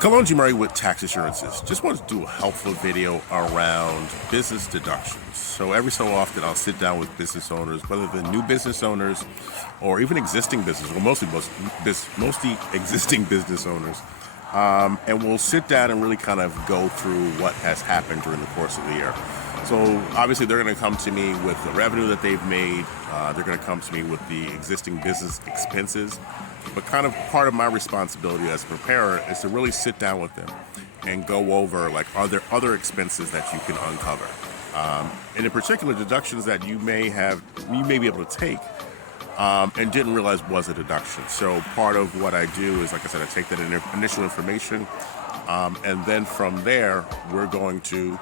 Kolonji Murray with TaxAssurances. Just wanted to do a helpful video around business deductions. So every so often I'll sit down with business owners, whether they're new business owners or even existing business, or mostly existing business owners. And we'll sit down and really kind of go through what has happened during the course of the year. So obviously they're going to come to me with the revenue that they've made. They're going to come to me with the existing business expenses. But kind of part of my responsibility as a preparer is to really sit down with them and go over, like, are there other expenses that you can uncover? And in particular, deductions that you may be able to take and didn't realize was a deduction. So part of what I do is, like I said, I take that initial information, and then from there, we're going to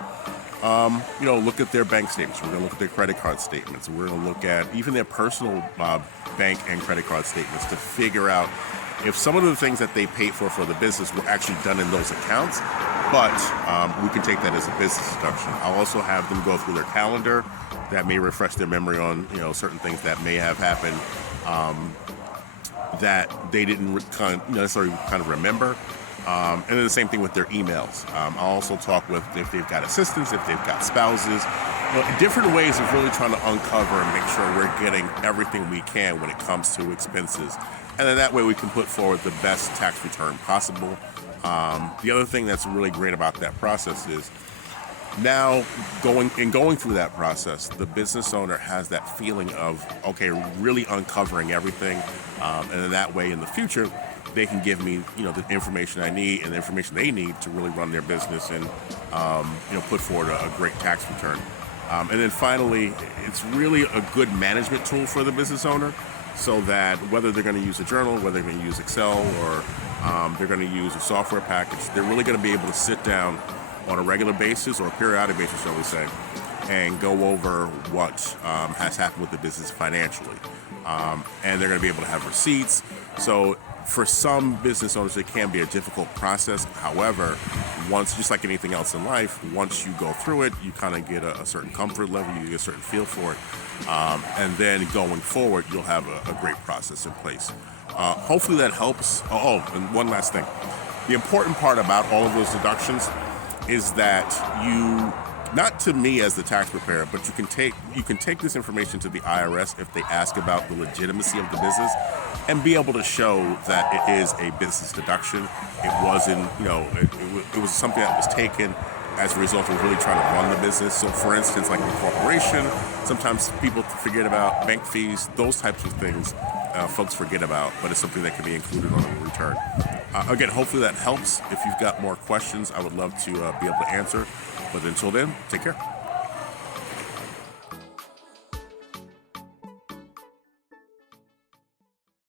look at their bank statements. We're going to look at their credit card statements. We're going to look at even their personal bank and credit card statements to figure out if some of the things that they paid for the business were actually done in those accounts, but we can take that as a business deduction. I'll also have them go through their calendar. That may refresh their memory on certain things that may have happened that they didn't necessarily kind of remember. And then the same thing with their emails. I'll also talk with if they've got assistants, if they've got spouses, different ways of really trying to uncover and make sure we're getting everything we can when it comes to expenses. And then that way we can put forward the best tax return possible. The other thing that's really great about that process is now going through that process, the business owner has that feeling of, okay, really uncovering everything. And then that way in the future, they can give me, the information I need and the information they need to really run their business and, put forward a great tax return. And then finally, it's really a good management tool for the business owner, so that whether they're going to use a journal, whether they're going to use Excel, or they're going to use a software package, they're really going to be able to sit down on a regular basis, or a periodic basis, shall we say, and go over what has happened with the business financially. And they're going to be able to have receipts. So for some business owners, it can be a difficult process. However, just like anything else in life, once you go through it, you kind of get a certain comfort level, you get a certain feel for it. And then going forward, you'll have a great process in place. Hopefully that helps. And one last thing. The important part about all of those deductions is that not to me as the tax preparer, but you can take this information to the IRS if they ask about the legitimacy of the business, and be able to show that it is a business deduction. It wasn't, it was something that was taken as a result of really trying to run the business. So for instance, like a corporation, sometimes people forget about bank fees, those types of things folks forget about, but it's something that can be included on a return. Again, hopefully that helps. If you've got more questions, I would love to be able to answer. But until then, take care.